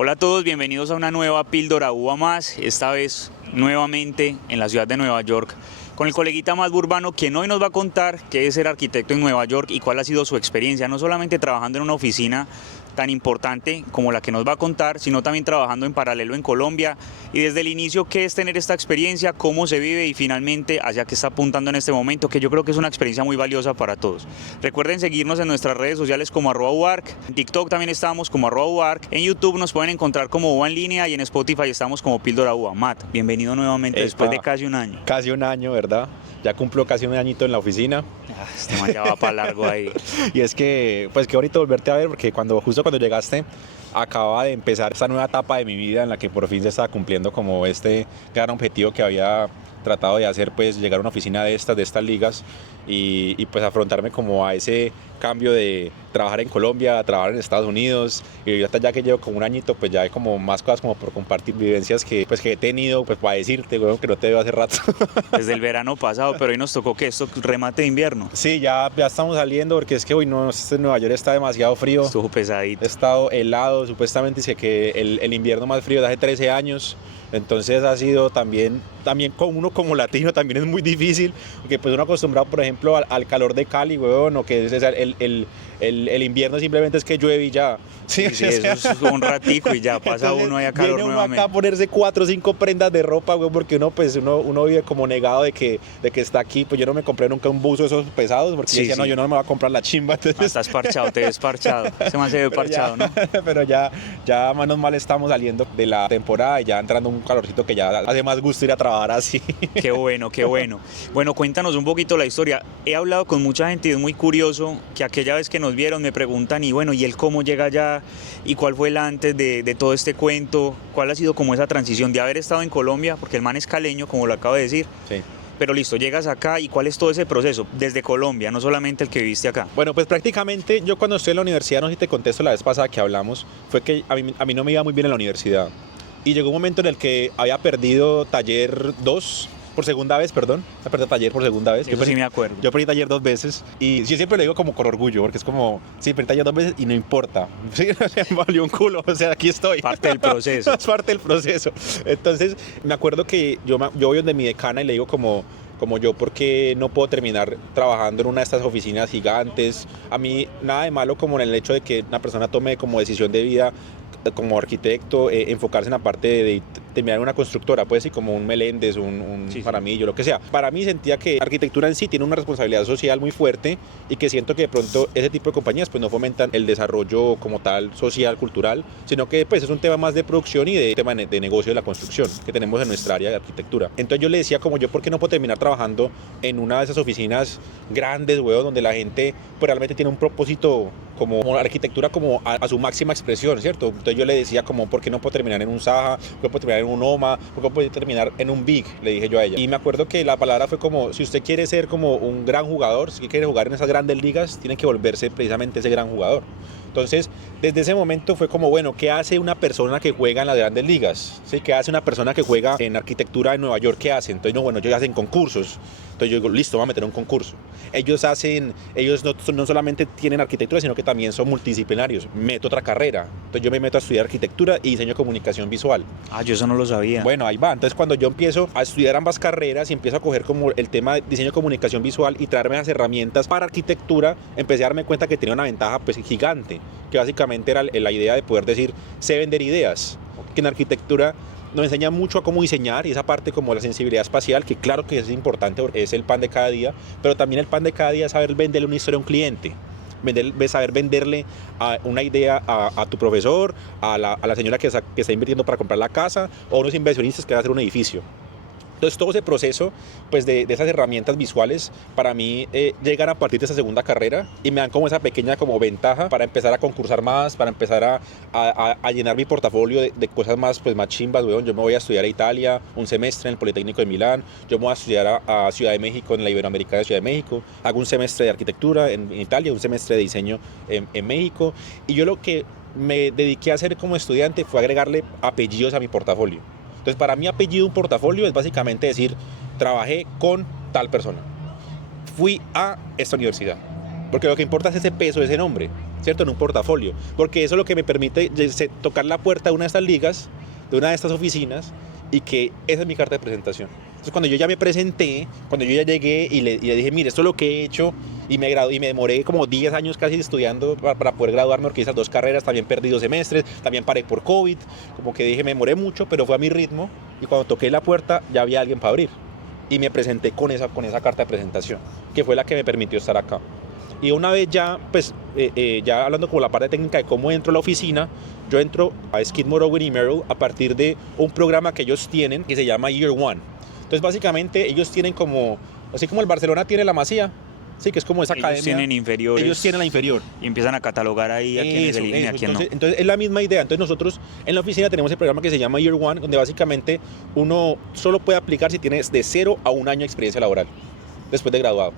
Hola a todos, bienvenidos a una nueva Píldora Uva más, esta vez nuevamente en la ciudad de Nueva York, con el coleguita más Urbano, quien hoy nos va a contar qué es ser arquitecto en Nueva York y cuál ha sido su experiencia, no solamente trabajando en una oficina tan importante como la que nos va a contar, sino también trabajando en paralelo en Colombia y desde el inicio qué es tener esta experiencia, cómo se vive y finalmente hacia qué está apuntando en este momento, que yo creo que es una experiencia muy valiosa para todos. Recuerden seguirnos en nuestras redes sociales como @uark, en TikTok también estamos como @uark, en YouTube nos pueden encontrar como Uva en línea y en Spotify estamos como Píldora Uva. Matt, bienvenido nuevamente después de casi un año. Casi un año, ¿verdad? Ya cumplo casi un añito en la oficina. Este man ya va para largo ahí. Y es que, pues qué bonito volverte a ver, porque justo cuando llegaste, acababa de empezar esta nueva etapa de mi vida en la que por fin se estaba cumpliendo como este gran objetivo que había tratado de hacer, pues llegar a una oficina de estas ligas y pues afrontarme como a ese cambio de trabajar en Colombia, trabajar en Estados Unidos, y hasta ya que llevo como un añito, pues ya hay como más cosas como por compartir, vivencias que he tenido, pues para decirte, bueno, que no te veo hace rato. Desde el verano pasado, pero hoy nos tocó que esto remate de invierno. Sí, ya estamos saliendo porque es que hoy no, Nueva York está demasiado frío. Estuvo pesadito. He estado helado, supuestamente dice que el invierno más frío de hace 13 años. Entonces ha sido también con uno como latino también es muy difícil, porque pues uno acostumbrado, por ejemplo, al calor de Cali, weón, o que el invierno simplemente es que llueve y ya. Sí, eso es un ratico y ya pasa uno ahí a calor viene uno nuevamente. acá a ponerse 4 o 5 prendas de ropa, weón, porque uno vive como negado de que está aquí. Pues yo no me compré nunca un buzo de esos pesados, porque yo decía, no, yo no me voy a comprar la chimba. Entonces... estás parchado, te ves parchado. Ese man se ve parchado, ¿no? Pero ya menos mal estamos saliendo de la temporada y ya entrando un calorcito que ya hace más gusto ir a trabajar así. Qué bueno, qué bueno. Bueno, cuéntanos un poquito la historia. He hablado con mucha gente y es muy curioso que aquella vez que nos vieron me preguntan, y bueno, ¿y él cómo llega allá? ¿Y cuál fue el antes de todo este cuento? ¿Cuál ha sido como esa transición de haber estado en Colombia? Porque el man es caleño, como lo acabo de decir. Sí. Pero listo, llegas acá y ¿cuál es todo ese proceso? Desde Colombia, no solamente el que viviste acá. Bueno, pues prácticamente yo cuando estoy en la universidad, no sé si te contesto la vez pasada que hablamos, fue que a mí no me iba muy bien en la universidad. Y llegó un momento en el que había perdido taller 2 por segunda vez, perdón. Había perdido taller por segunda vez. Eso sí me acuerdo. Yo perdí taller 2 veces. Y yo siempre lo digo como con orgullo, porque es como, sí, perdí taller 2 veces y no importa. Sí, valió un culo, o sea, aquí estoy. Parte del proceso. Es parte del proceso. Entonces, me acuerdo que yo voy donde mi decana y le digo como yo, ¿por qué no puedo terminar trabajando en una de estas oficinas gigantes? A mí nada de malo como en el hecho de que una persona tome como decisión de vida como arquitecto, enfocarse en la parte de terminar en una constructora, puede ser como un Meléndez, un Jaramillo, lo que sea. Para mí sentía que arquitectura en sí tiene una responsabilidad social muy fuerte y que siento que de pronto ese tipo de compañías pues no fomentan el desarrollo como tal, social, cultural, sino que pues es un tema más de producción y de tema de negocio de la construcción que tenemos en nuestra área de arquitectura. Entonces yo le decía como yo, ¿por qué no puedo terminar trabajando en una de esas oficinas grandes, weón, donde la gente pues realmente tiene un propósito como arquitectura como a su máxima expresión, ¿cierto? Entonces yo le decía como, ¿por qué no puedo terminar en un Zaha? ¿Por qué no puedo terminar en un OMA? ¿Por qué no puedo terminar en un Big? Le dije yo a ella. Y me acuerdo que la palabra fue como, si usted quiere ser como un gran jugador, si quiere jugar en esas grandes ligas, tiene que volverse precisamente ese gran jugador. Entonces, desde ese momento fue como, bueno, ¿qué hace una persona que juega en las grandes ligas? ¿Sí? ¿Qué hace una persona que juega en arquitectura en Nueva York? ¿Qué hace? Entonces, no, bueno, ellos hacen concursos. Entonces yo digo, listo, vamos a meter un concurso. Ellos no solamente tienen arquitectura, sino que también son multidisciplinarios. Meto otra carrera. Entonces yo me meto a estudiar arquitectura y diseño de comunicación visual. Ah, yo eso no lo sabía. Bueno, ahí va. Entonces cuando yo empiezo a estudiar ambas carreras y empiezo a coger como el tema de diseño de comunicación visual y traerme las herramientas para arquitectura, empecé a darme cuenta que tenía una ventaja pues gigante, que básicamente era la idea de poder decir, sé vender ideas. Que en arquitectura nos enseña mucho a cómo diseñar y esa parte como la sensibilidad espacial, que claro que es importante porque es el pan de cada día, pero también el pan de cada día es saber venderle una historia a un cliente, saber venderle una idea a tu profesor, a la señora que está invirtiendo para comprar la casa o a unos inversionistas que van a hacer un edificio. Entonces todo ese proceso pues de esas herramientas visuales para mí llegan a partir de esa segunda carrera y me dan como esa pequeña como ventaja para empezar a concursar más, para empezar a llenar mi portafolio de cosas más chimbas, weón. Yo me voy a estudiar a Italia un semestre en el Politécnico de Milán, yo me voy a estudiar a Ciudad de México en la Iberoamericana de Ciudad de México, hago un semestre de arquitectura en Italia, un semestre de diseño en México, y yo lo que me dediqué a hacer como estudiante fue agregarle apellidos a mi portafolio. Entonces, para mí, apellido un portafolio es básicamente decir, trabajé con tal persona, fui a esta universidad, porque lo que importa es ese peso, ese nombre. ¿cierto? En un portafolio, porque eso es lo que me permite tocar la puerta de una de estas ligas, de una de estas oficinas, y que esa es mi carta de presentación. Entonces cuando yo ya me presenté, cuando yo ya llegué y le dije, mire, esto es lo que he hecho, y me demoré como 10 años casi estudiando para poder graduarme, porque hice 2 carreras, también perdí 2 semestres, también paré por COVID, como que dije, me demoré mucho, pero fue a mi ritmo, y cuando toqué la puerta ya había alguien para abrir, y me presenté con esa carta de presentación, que fue la que me permitió estar acá. Y una vez ya, pues, ya hablando con la parte técnica de cómo entro a la oficina, yo entro a Skidmore, Owen y Merrill a partir de un programa que ellos tienen que se llama Year One. Entonces, básicamente, ellos tienen como, así como el Barcelona tiene la Masía, sí, que es como esa academia. Ellos tienen inferiores. Ellos tienen la inferior. Y empiezan a catalogar ahí a quienes eligen y a quién no. Entonces, es la misma idea. Entonces, nosotros en la oficina tenemos el programa que se llama Year One, donde básicamente uno solo puede aplicar si tienes de 0 a 1 año de experiencia laboral, después de graduado.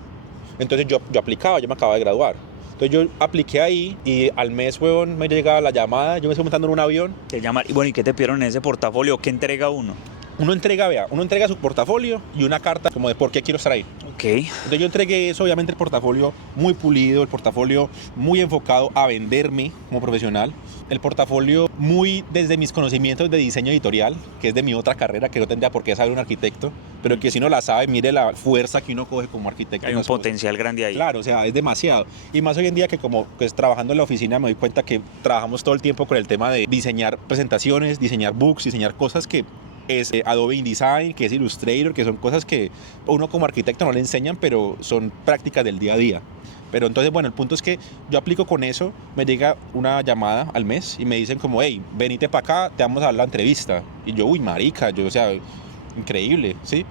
Entonces yo aplicaba, yo me acababa de graduar. Entonces yo apliqué ahí y al mes, huevón, me llegaba la llamada, yo me estoy montando en un avión. Te llaman, y bueno, ¿y qué te pidieron en ese portafolio? ¿Qué entrega uno? Uno entrega su portafolio y una carta como de por qué quiero estar ahí. Ok. Entonces yo entregué eso, obviamente el portafolio muy pulido, el portafolio muy enfocado a venderme como profesional, el portafolio muy desde mis conocimientos de diseño editorial, que es de mi otra carrera, que no tendría por qué saber un arquitecto, pero que si uno la sabe, mire la fuerza que uno coge como arquitecto. Hay un potencial grande ahí. Claro, o sea, es demasiado. Y más hoy en día que como pues, trabajando en la oficina me doy cuenta que trabajamos todo el tiempo con el tema de diseñar presentaciones, diseñar books, diseñar cosas que es Adobe InDesign, que es Illustrator, que son cosas que uno como arquitecto no le enseñan, pero son prácticas del día a día. Pero entonces, bueno, el punto es que yo aplico con eso, me llega una llamada al mes y me dicen como, hey, venite para acá, te vamos a dar la entrevista. Y yo, uy, marica, yo, o sea, increíble, ¿sí?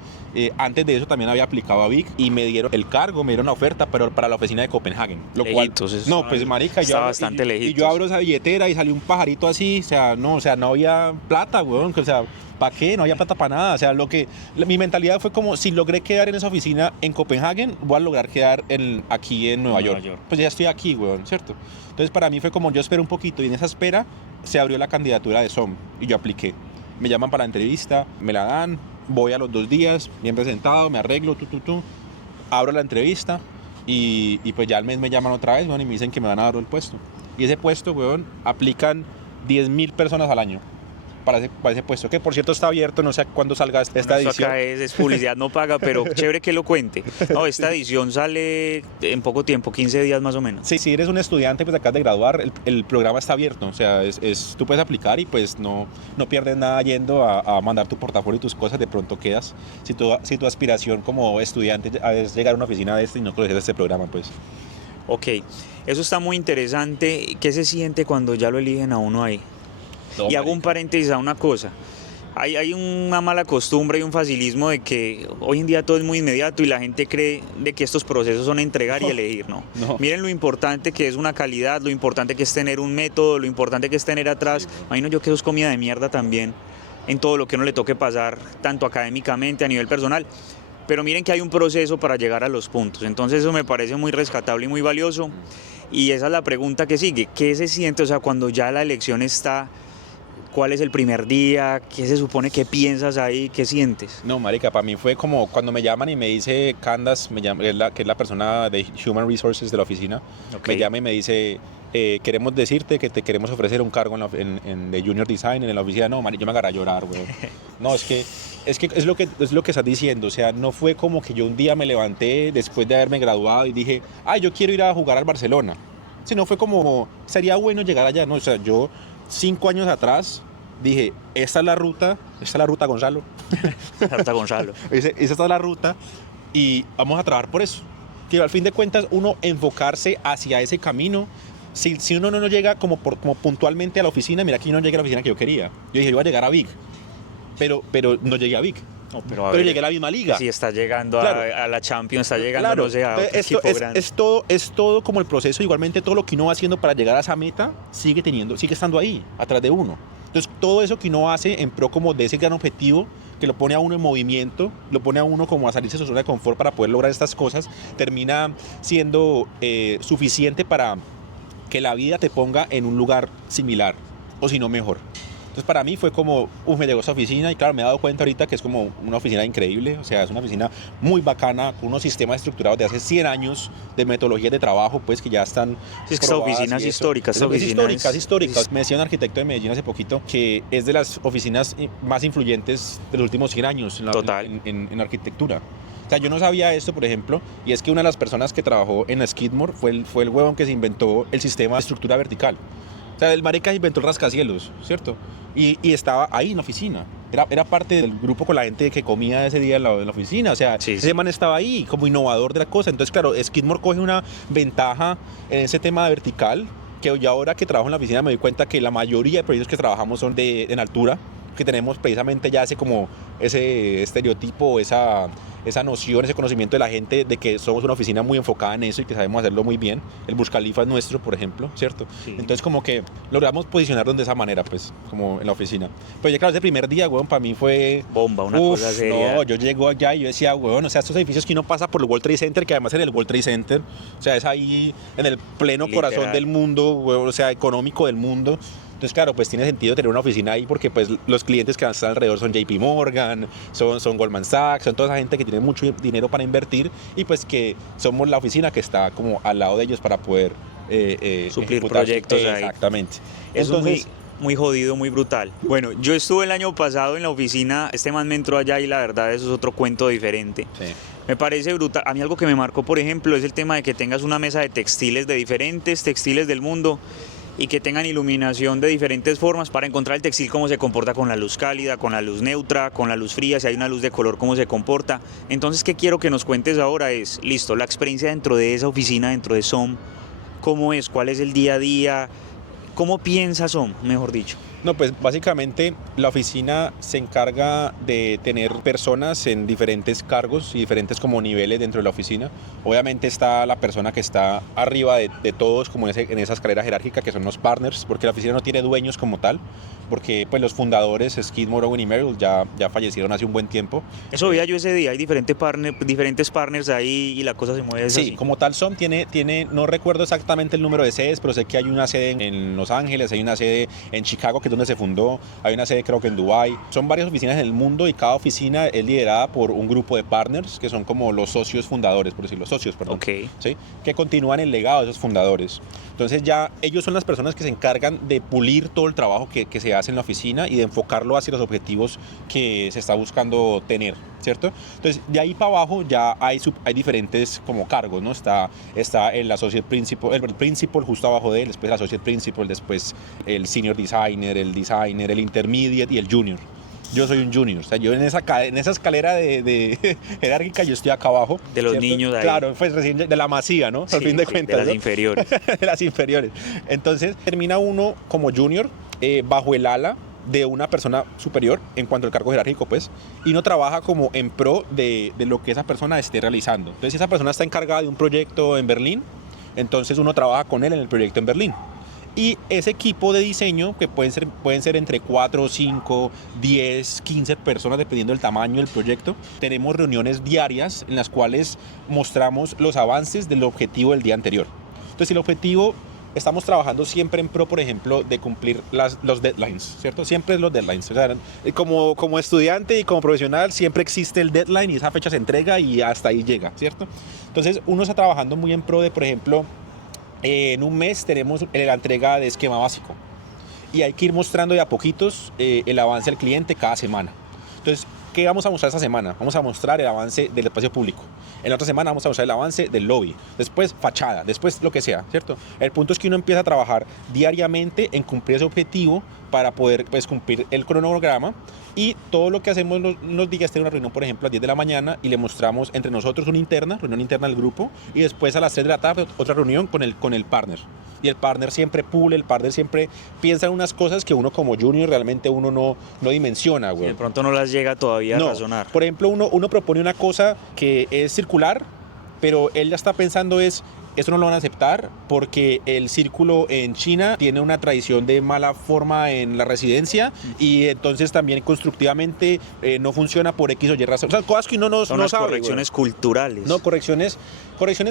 Antes de eso también había aplicado a Vic y me dieron el cargo, me dieron la oferta, pero para la oficina de Copenhague. Lo lejitos, cual, no, pues marica, está bastante lejitos. Y yo abro esa billetera y salió un pajarito así, o sea, no había plata, weón, o sea, ¿para qué? No había plata para nada. O sea, mi mentalidad fue como, si logré quedar en esa oficina en Copenhague, voy a lograr quedar aquí en Nueva York. Pues ya estoy aquí, weón, ¿cierto? Entonces para mí fue como, yo espero un poquito y en esa espera se abrió la candidatura de SOM y yo apliqué. Me llaman para la entrevista, me la dan, voy a los 2 días, bien presentado, me arreglo, abro la entrevista y pues ya al mes me llaman otra vez, weón, y me dicen que me van a dar el puesto. Y ese puesto, weón, aplican 10.000 personas al año. Para ese puesto, que por cierto está abierto, no sé cuándo salga esta edición. Esto acá es publicidad no paga, pero chévere que lo cuente. No, esta edición sale en poco tiempo, 15 días más o menos. Sí, si eres un estudiante pues acabas de graduar, el programa está abierto, o sea, tú puedes aplicar y pues no pierdes nada yendo a mandar tu portafolio y tus cosas, de pronto quedas. Si tu aspiración como estudiante es llegar a una oficina de y no conocer este programa, pues. Ok, eso está muy interesante. ¿Qué se siente cuando ya lo eligen a uno ahí? No, y hago un paréntesis a una cosa. Hay una mala costumbre y un facilismo de que hoy en día todo es muy inmediato y la gente cree de que estos procesos son entregar y elegir, ¿no? Miren lo importante que es una calidad, lo importante que es tener un método, lo importante que es tener atrás. Imagino yo que eso es comida de mierda también en todo lo que uno le toque pasar, tanto académicamente, a nivel personal. Pero miren que hay un proceso para llegar a los puntos. Entonces eso me parece muy rescatable y muy valioso. Y esa es la pregunta que sigue. ¿Qué se siente? O sea, cuando ya la elección está... ¿Cuál es el primer día? ¿Qué se supone? ¿Qué piensas ahí? ¿Qué sientes? No, marica, para mí fue como cuando me llaman y me dice Candace, que es la persona de Human Resources de la oficina, me llama y me dice, queremos decirte que te queremos ofrecer un cargo en de Junior Design en la oficina. No, marica, yo me agarré a llorar, güey. No, es lo que estás diciendo, o sea, no fue como que yo un día me levanté después de haberme graduado y dije, yo quiero ir a jugar al Barcelona. Sino fue como, sería bueno llegar allá, ¿no? O sea, yo... 5 años atrás dije, esta es la ruta Gonzalo. La ruta Gonzalo. Esa es la ruta y vamos a trabajar por eso. Que al fin de cuentas uno enfocarse hacia ese camino. Si uno no llega como puntualmente a la oficina, mira que yo no llegué a la oficina que yo quería. Yo dije, yo iba a llegar a Vic, pero no llegué a Vic. No, pero llegué a la misma liga. Si está llegando claro. a la Champions, está llegando, claro. No sé, a otro equipo grande. Es todo como el proceso, igualmente todo lo que uno va haciendo para llegar a esa meta sigue estando ahí, atrás de uno. Entonces todo eso que uno hace en pro como de ese gran objetivo, que lo pone a uno en movimiento, lo pone a uno como a salirse de su zona de confort para poder lograr estas cosas, termina siendo suficiente para que la vida te ponga en un lugar similar, o si no mejor. Entonces para mí fue como, me llegó esa oficina y claro, me he dado cuenta ahorita que es como una oficina increíble, o sea, es una oficina muy bacana, con unos sistemas estructurados de hace 100 años de metodologías de trabajo, pues que ya están Sí, es que esta oficina es histórica. Esta oficina es histórica. Me decía un arquitecto de Medellín hace poquito que es de las oficinas más influyentes de los últimos 100 años en arquitectura. O sea, yo no sabía esto, por ejemplo, y es que una de las personas que trabajó en Skidmore fue el huevón que se inventó el sistema de estructura vertical. O sea, el marica inventó el rascacielos, ¿cierto? Y estaba ahí en la oficina. Era parte del grupo con la gente que comía ese día en la oficina. O sea, ese man estaba ahí como innovador de la cosa. Entonces, claro, Skidmore coge una ventaja en ese tema de vertical, que yo ahora que trabajo en la oficina me doy cuenta que la mayoría de proyectos que trabajamos son en altura, que tenemos precisamente ya ese estereotipo, esa noción, ese conocimiento de la gente de que somos una oficina muy enfocada en eso y que sabemos hacerlo muy bien. El Burj Khalifa es nuestro, por ejemplo, ¿cierto? Sí. Entonces como que logramos posicionarnos de esa manera, pues, como en la oficina. Pero ya claro, ese primer día, weón, para mí fue... Bomba, una cosa seria. No, yo llego allá y yo decía, weón, o sea, estos edificios que uno pasa por el World Trade Center, que además en el World Trade Center, o sea, es ahí en el pleno literal corazón del mundo, weón, o sea, económico del mundo. Entonces, claro, pues tiene sentido tener una oficina ahí porque pues los clientes que están alrededor son JP Morgan, son Goldman Sachs, son toda esa gente que tiene mucho dinero para invertir y pues que somos la oficina que está como al lado de ellos para poder suplir proyectos ahí. Exactamente. Eso entonces, muy jodido, muy brutal. Bueno, yo estuve el año pasado en la oficina, este man me entró allá y la verdad eso es otro cuento diferente. Sí. Me parece brutal. A mí algo que me marcó, por ejemplo, es el tema de que tengas una mesa de textiles de diferentes textiles del mundo y que tengan iluminación de diferentes formas para encontrar el textil cómo se comporta con la luz cálida, con la luz neutra, con la luz fría, si hay una luz de color, cómo se comporta. Entonces, ¿qué quiero que nos cuentes ahora? Es, listo, la experiencia dentro de esa oficina, dentro de SOM, ¿cómo es? ¿Cuál es el día a día? ¿Cómo piensa SOM, mejor dicho? No, pues básicamente la oficina se encarga de tener personas en diferentes cargos y diferentes como niveles dentro de la oficina. Obviamente está la persona que está arriba de todos, como en esa escalera jerárquica, que son los partners, porque la oficina no tiene dueños como tal, porque pues los fundadores, Skidmore, Owen y Merrill, ya fallecieron hace un buen tiempo. Eso veía yo ese día, hay diferentes partners ahí y la cosa se mueve así. Sí, como tal SOM tiene, no recuerdo exactamente el número de sedes, pero sé que hay una sede en Los Ángeles, hay una sede en Chicago, que es donde se fundó, hay una sede creo que en Dubái. Son varias oficinas en el mundo y cada oficina es liderada por un grupo de partners, que son como los socios fundadores, por decirlo, socios, perdón. Okay. ¿Sí? Que continúan el legado de esos fundadores. Entonces ya ellos son las personas que se encargan de pulir todo el trabajo que se hace en la oficina y de enfocarlo hacia los objetivos que se está buscando tener, ¿cierto? Entonces de ahí para abajo ya hay diferentes como cargos, ¿no? Está el associate principal, el principal justo abajo de él, después el associate principal, después el senior designer, el intermediate y el junior. Yo soy un junior, o sea, yo en esa escalera de jerárquica yo estoy acá abajo. De los niños ahí. Claro, pues recién de la masía, ¿no? Sí, al fin de cuentas. de las inferiores. De las inferiores. Entonces termina uno como junior bajo el ala de una persona superior en cuanto al cargo jerárquico, pues, y uno trabaja como en pro de lo que esa persona esté realizando. Entonces, si esa persona está encargada de un proyecto en Berlín, entonces uno trabaja con él en el proyecto en Berlín. Y ese equipo de diseño, que pueden ser entre 4, 5, 10, 15 personas, dependiendo del tamaño del proyecto, tenemos reuniones diarias en las cuales mostramos los avances del objetivo del día anterior. Entonces, el objetivo, estamos trabajando siempre en pro, por ejemplo, de cumplir los deadlines, ¿cierto? Siempre es los deadlines. O sea, como estudiante y como profesional, siempre existe el deadline y esa fecha se entrega y hasta ahí llega, ¿cierto? Entonces, uno está trabajando muy en pro de, por ejemplo, en un mes tenemos la entrega de esquema básico y hay que ir mostrando de a poquitos el avance al cliente cada semana. Entonces, ¿qué vamos a mostrar esta semana? Vamos a mostrar el avance del espacio público. En la otra semana vamos a mostrar el avance del lobby. Después fachada, después lo que sea, ¿cierto? El punto es que uno empieza a trabajar diariamente en cumplir ese objetivo para poder pues, cumplir el cronograma. Y todo lo que hacemos nos diga, tener una reunión, por ejemplo, a las 10 de la mañana y le mostramos entre nosotros reunión interna del grupo, y después a las 3 de la tarde otra reunión con el partner. Y el partner siempre pule, el partner siempre piensa en unas cosas que uno como junior realmente uno no dimensiona, güey. De pronto no las llega todavía a razonar. Por ejemplo, uno propone una cosa que es circular, pero él ya está pensando es Eso no lo van a aceptar porque el círculo en China tiene una tradición de mala forma en la residencia y entonces también constructivamente no funciona por X o Y razón. O sea, cosas que uno no sabe. Correcciones culturales. No, correcciones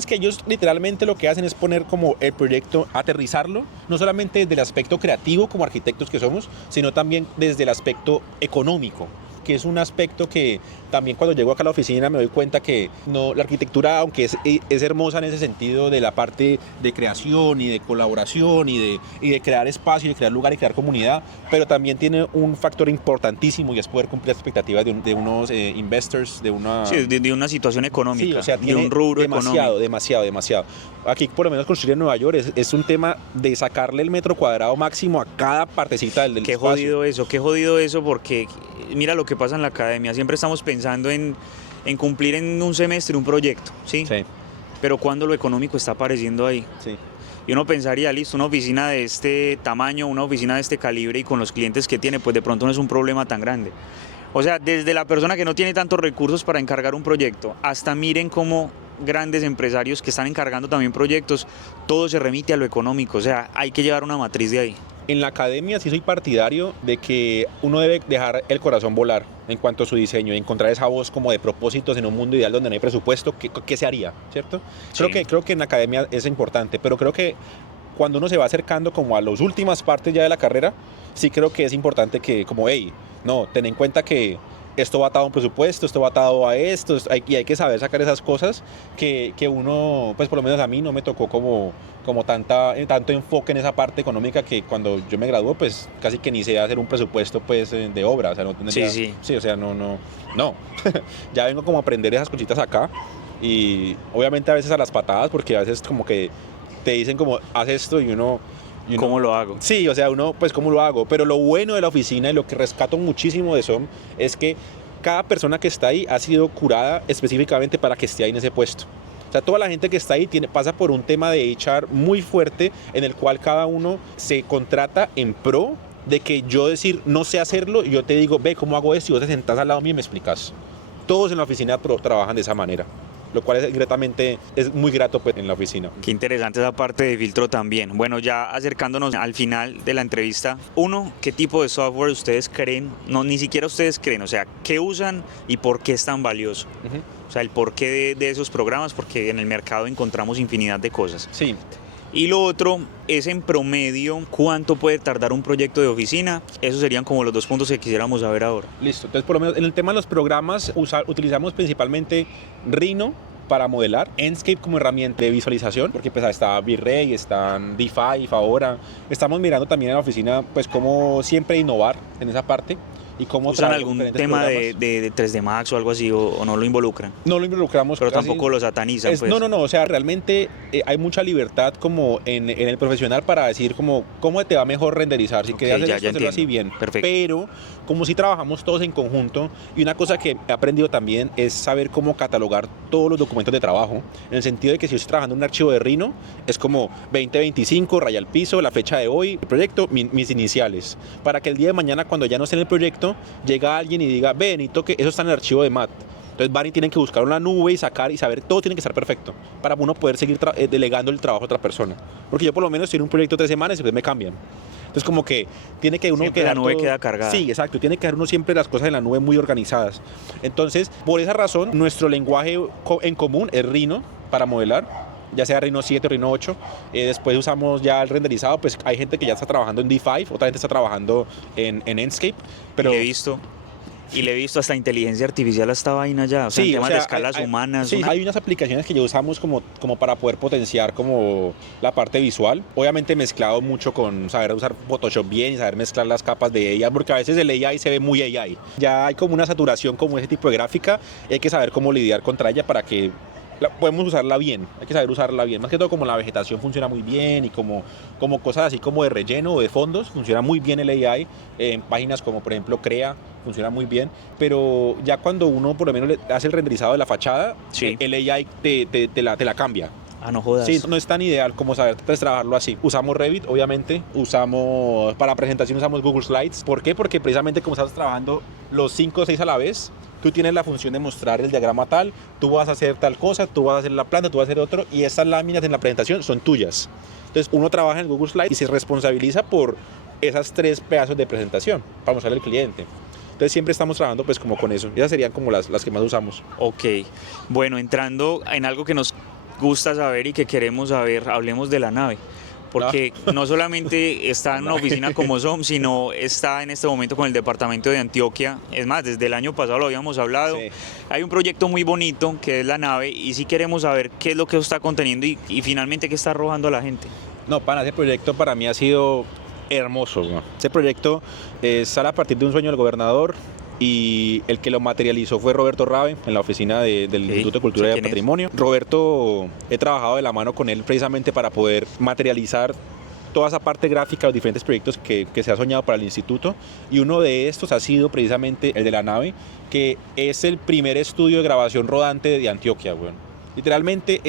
que ellos literalmente lo que hacen es poner como el proyecto, aterrizarlo, no solamente desde el aspecto creativo como arquitectos que somos, sino también desde el aspecto económico, que es un aspecto que también cuando llego acá a la oficina me doy cuenta que no, la arquitectura, aunque es hermosa en ese sentido de la parte de creación y de colaboración y de crear espacio, y de crear lugar y crear comunidad, pero también tiene un factor importantísimo y es poder cumplir las expectativas de unos investors, de una... Sí, de una situación económica, sí, o sea, de un rubro económico. Demasiado. Aquí, por lo menos, construir en Nueva York es un tema de sacarle el metro cuadrado máximo a cada partecita del espacio. Qué jodido eso, porque mira lo que pasa en la academia. Siempre estamos pensando en cumplir en un semestre un proyecto, ¿sí? Sí. Pero cuando lo económico está apareciendo ahí. Sí. Y uno pensaría, listo, una oficina de este tamaño, una oficina de este calibre y con los clientes que tiene, pues de pronto no es un problema tan grande. O sea, desde la persona que no tiene tantos recursos para encargar un proyecto, hasta miren cómo grandes empresarios que están encargando también proyectos, todo se remite a lo económico. O sea, hay que llevar una matriz de ahí. En la academia sí soy partidario de que uno debe dejar el corazón volar en cuanto a su diseño, encontrar esa voz como de propósitos en un mundo ideal donde no hay presupuesto, ¿qué se haría? ¿Cierto? Sí. Creo que en la academia es importante, pero creo que cuando uno se va acercando como a las últimas partes ya de la carrera, sí creo que es importante que como, hey, no, ten en cuenta que esto va atado a un presupuesto, esto va atado a esto, y hay que saber sacar esas cosas que uno, pues por lo menos a mí no me tocó como tanto enfoque en esa parte económica que cuando yo me gradué, pues casi que ni sé hacer un presupuesto pues de obra, o sea, no tendría, Sí. Sí, o sea, no, ya vengo como a aprender esas cositas acá y obviamente a veces a las patadas porque a veces como que te dicen como, haz esto y uno... ¿Cómo lo hago? Sí, o sea, uno, pues, ¿cómo lo hago? Pero lo bueno de la oficina y lo que rescato muchísimo de SOM es que cada persona que está ahí ha sido curada específicamente para que esté ahí en ese puesto. O sea, toda la gente que está ahí pasa por un tema de HR muy fuerte en el cual cada uno se contrata en pro de que yo decir no sé hacerlo y yo te digo, ve cómo hago esto y vos te sentás al lado mío y me explicas. Todos en la oficina trabajan de esa manera, lo cual es muy grato pues, en la oficina. Qué interesante esa parte de filtro también. Bueno, ya acercándonos al final de la entrevista, uno, ¿qué tipo de software ustedes creen? No, ni siquiera ustedes creen, o sea, ¿qué usan y por qué es tan valioso? Uh-huh. O sea, el porqué de esos programas, porque en el mercado encontramos infinidad de cosas. Sí. Y lo otro es en promedio cuánto puede tardar un proyecto de oficina. Esos serían como los 2 puntos que quisiéramos saber ahora. Listo, entonces por lo menos en el tema de los programas utilizamos principalmente Rhino para modelar, Enscape como herramienta de visualización, porque pues está V-Ray, están D5 ahora. Estamos mirando también en la oficina pues cómo siempre innovar en esa parte. ¿Y cómo usan algún tema de 3D Max o algo así o no lo involucran? No lo involucramos. Pero tampoco lo satanizan. Pues. No, o sea, realmente hay mucha libertad como en el profesional para decir como cómo te va mejor renderizar, si quieres hacer esto, hacerlo así bien. Perfecto. Pero como si trabajamos todos en conjunto y una cosa que he aprendido también es saber cómo catalogar todos los documentos de trabajo, en el sentido de que si yo estoy trabajando en un archivo de Rhino, es como 2025, raya al piso, la fecha de hoy, el proyecto, mis iniciales, para que el día de mañana cuando ya no esté en el proyecto, llega alguien y diga, ve, necesito que eso está en el archivo de Matt. Entonces van y tienen que buscar una nube y sacar y saber, todo tiene que estar perfecto para uno poder seguir delegando el trabajo a otra persona. Porque yo por lo menos estoy en un proyecto 3 semanas y después me cambian. Entonces como que tiene que uno siempre quedar la nube todo... queda cargada. Sí, exacto, tiene que dar uno siempre las cosas en la nube muy organizadas. Entonces, por esa razón, nuestro lenguaje en común es Rhino para modelar, ya sea Rhino 7 o Rhino 8. Después usamos ya el renderizado, pues hay gente que ya está trabajando en D5, otra gente está trabajando en Enscape. Pero... Y le he visto hasta inteligencia artificial a esta vaina ya, o sea, en temas de escalas humanas. Sí, hay unas aplicaciones que ya usamos como para poder potenciar como la parte visual. Obviamente mezclado mucho con saber usar Photoshop bien y saber mezclar las capas de AI, porque a veces el AI se ve muy AI. Ya hay como una saturación como ese tipo de gráfica y hay que saber cómo lidiar contra ella para que podemos usarla bien, hay que saber usarla bien, más que todo como la vegetación funciona muy bien y como cosas así como de relleno o de fondos, funciona muy bien el AI, en páginas como por ejemplo Crea, funciona muy bien, pero ya cuando uno por lo menos le hace el renderizado de la fachada, sí, el AI te la cambia. Ah, no jodas. Sí, no es tan ideal como saber trabajarlo así. Usamos Revit, obviamente. Para presentación usamos Google Slides. ¿Por qué? Porque precisamente como estamos trabajando los 5 o 6 a la vez, tú tienes la función de mostrar el diagrama tal, tú vas a hacer tal cosa, tú vas a hacer la planta, tú vas a hacer otro, y estas láminas en la presentación son tuyas. Entonces uno trabaja en el Google Slide y se responsabiliza por esas 3 pedazos de presentación para mostrarle al cliente. Entonces siempre estamos trabajando pues como con eso. Esas serían como las que más usamos. Ok, bueno, entrando en algo que nos gusta saber y que queremos saber, hablemos de la nave. Porque no solamente está en una oficina como SOM, sino está en este momento con el departamento de Antioquia. Es más, desde el año pasado lo habíamos hablado. Sí. Hay un proyecto muy bonito que es la nave y sí queremos saber qué es lo que está conteniendo y finalmente qué está arrojando a la gente. No, ese proyecto para mí ha sido hermoso, ¿no? Ese proyecto sale a partir de un sueño del gobernador y el que lo materializó fue Roberto Rabe en la oficina del Instituto de Cultura y Patrimonio. Roberto, he trabajado de la mano con él precisamente para poder materializar toda esa parte gráfica, los diferentes proyectos que se ha soñado para el instituto, y uno de estos ha sido precisamente el de la nave, que es el primer estudio de grabación rodante de Antioquia, bueno. Literalmente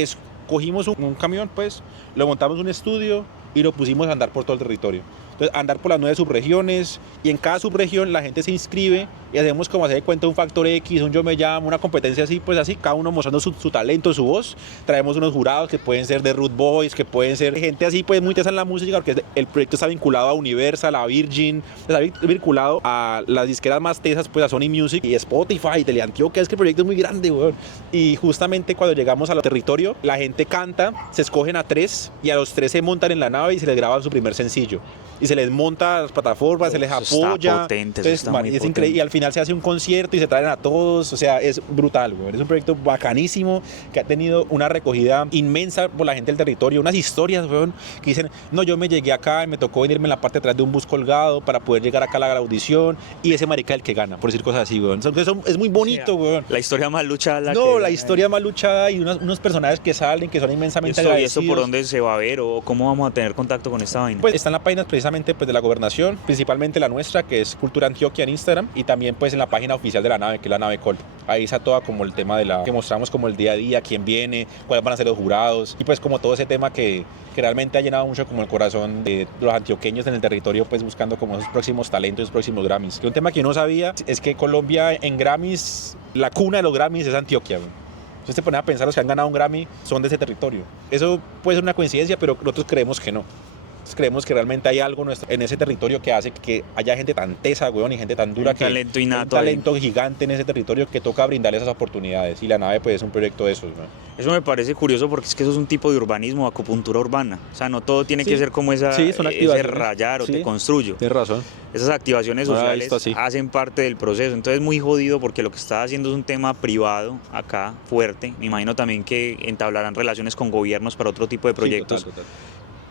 cogimos un camión, pues, lo montamos en un estudio y lo pusimos a andar por todo el territorio. Entonces, andar por las 9 subregiones, y en cada subregión la gente se inscribe y hacemos como hacer de cuenta un factor X, un yo me llamo, una competencia así, pues así, cada uno mostrando su talento, su voz. Traemos unos jurados que pueden ser de Root Boys, que pueden ser gente así, pues muy tesa en la música, porque el proyecto está vinculado a Universal, a Virgin, está vinculado a las disqueras más tesas, pues a Sony Music y Spotify, Teleantioquia. Es que el proyecto es muy grande, weón. Y justamente cuando llegamos al territorio, la gente canta, se escogen a 3 y a los 3 se montan en la nave y se les graba su primer sencillo. Y se les monta a las plataformas, se les apoya. Está potente, entonces, es increíble. Y al final se hace un concierto y se traen a todos. O sea, es brutal, güey. Es un proyecto bacanísimo que ha tenido una recogida inmensa por la gente del territorio. Unas historias, güey, que dicen, no, yo me llegué acá y me tocó venirme en la parte de atrás de un bus colgado para poder llegar acá a la audición. Y ese marica es el que gana, por decir cosas así, güey. Entonces, es muy bonito, güey. La historia más luchada. La historia más luchada y unos personajes que salen, que son inmensamente agradecidos. ¿Y esto por dónde se va a ver o cómo vamos a tener contacto con esta vaina? Pues está en la página precisamente pues, de la gobernación, principalmente la nuestra, que es Cultura Antioquia en Instagram, y también pues en la página oficial de la nave, que es la nave Col. Ahí está toda como el tema que mostramos como el día a día, quién viene, cuáles van a ser los jurados, y pues como todo ese tema que realmente ha llenado mucho como el corazón de los antioqueños en el territorio, pues buscando como esos próximos talentos, esos próximos Grammys. Que un tema que yo no sabía es que Colombia en Grammys, la cuna de los Grammys es Antioquia, güey. Entonces te pones a pensar, los que han ganado un Grammy son de ese territorio. Eso puede ser una coincidencia, pero nosotros creemos que no. Creemos que realmente hay algo en ese territorio que hace que haya gente tan tesa, weón, y gente tan dura, talento innato, un talento gigante en ese territorio que toca brindarle esas oportunidades, y la nave pues es un proyecto de esos, weón. Eso me parece curioso porque es que eso es un tipo de urbanismo, acupuntura urbana. O sea, no todo tiene que ser como ese rayar o te construyo. Tienes razón. Esas activaciones sociales hacen parte del proceso. Entonces es muy jodido porque lo que está haciendo es un tema privado acá, fuerte. Me imagino también que entablarán relaciones con gobiernos para otro tipo de proyectos. Total.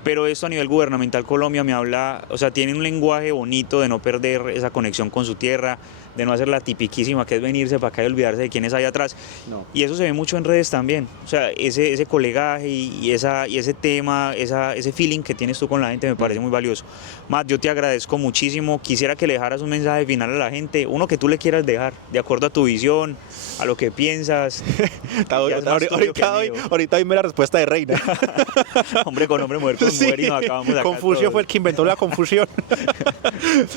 Pero esto a nivel gubernamental, Colombia me habla, o sea, tiene un lenguaje bonito de no perder esa conexión con su tierra, de no hacer la tipiquísima que es venirse para acá y olvidarse de quiénes hay atrás. No. Y eso se ve mucho en redes también. O sea, ese colegaje y ese tema, ese feeling que tienes tú con la gente me parece muy valioso. Matt, yo te agradezco muchísimo. Quisiera que le dejaras un mensaje final a la gente, uno que tú le quieras dejar, de acuerdo a tu visión, a lo que piensas. Ahorita dime la respuesta de Reina. Hombre con hombre, mujer con mujer, y nos acabamos acá. Confucio todos. Fue el que inventó la confusión.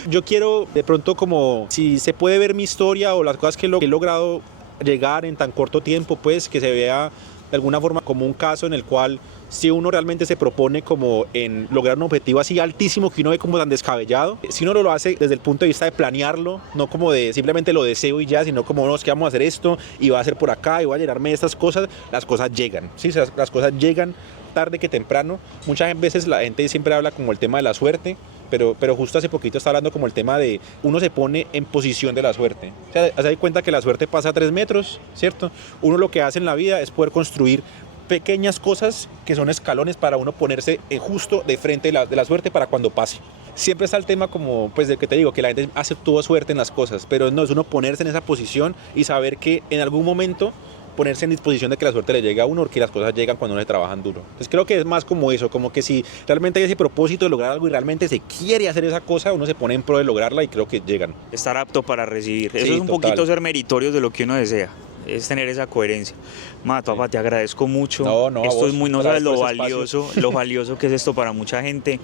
Yo quiero de pronto, como si se puede ver mi historia o las cosas que he logrado llegar en tan corto tiempo, pues que se vea de alguna forma como un caso en el cual, si uno realmente se propone como en lograr un objetivo así altísimo que uno ve como tan descabellado, si uno lo hace desde el punto de vista de planearlo, no como de simplemente lo deseo y ya, sino como, no, es que vamos a hacer esto y va a ser por acá y voy a llenarme de estas cosas, las cosas llegan, ¿sí? Las cosas llegan tarde que temprano. Muchas veces la gente siempre habla como el tema de la suerte, pero justo hace poquito está hablando como el tema de uno se pone en posición de la suerte. O sea, se da cuenta que la suerte pasa a 3 metros, ¿cierto? Uno lo que hace en la vida es poder construir pequeñas cosas que son escalones para uno ponerse justo de frente de la suerte para cuando pase. Siempre está el tema como, pues, de que te digo, que la gente tuvo suerte en las cosas, pero no, es uno ponerse en esa posición y saber que en algún momento ponerse en disposición de que la suerte le llegue a uno, porque las cosas llegan cuando uno se trabajan duro. Entonces creo que es más como eso, como que si realmente hay ese propósito de lograr algo y realmente se quiere hacer esa cosa, uno se pone en pro de lograrla y creo que llegan. Estar apto para recibir. Eso sí, es un poquito ser meritorios de lo que uno desea. Es tener esa coherencia. Matt, papá, te agradezco mucho. No, esto es muy, no sabes lo valioso que es esto para mucha gente.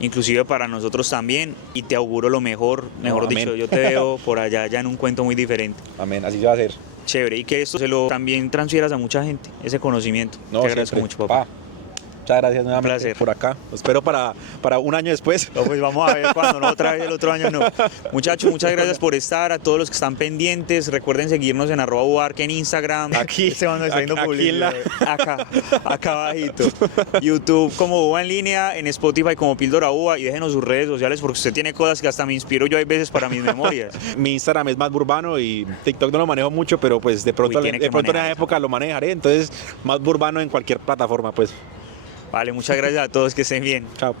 inclusive para nosotros también, y te auguro lo mejor, mejor amén. dicho, yo te veo por allá ya en un cuento muy diferente. Amén, así se va a hacer. Chévere, y que esto se lo también transfieras a mucha gente, ese conocimiento. No, te agradezco siempre. mucho, papá. Muchas gracias nuevamente placer. por acá. Los espero para un año después. No, pues vamos a ver cuándo, no, otra vez el otro año no. Muchachos, muchas gracias por estar, a todos los que están pendientes, recuerden seguirnos en @bubarque en Instagram. Aquí, Esteban nos está haciendo aquí en la- publicidad. Acá abajito. YouTube como Uva en línea, en Spotify como Píldora Uva, y déjenos sus redes sociales porque usted tiene cosas que hasta me inspiro yo hay veces para mis memorias. Mi Instagram es más Burbano y TikTok no lo manejo mucho, pero pues de pronto, Uy, tiene que de pronto en esa manejarlo. época lo manejaré. Entonces, más Burbano en cualquier plataforma, pues. Vale, muchas gracias a todos, que estén bien. Chao.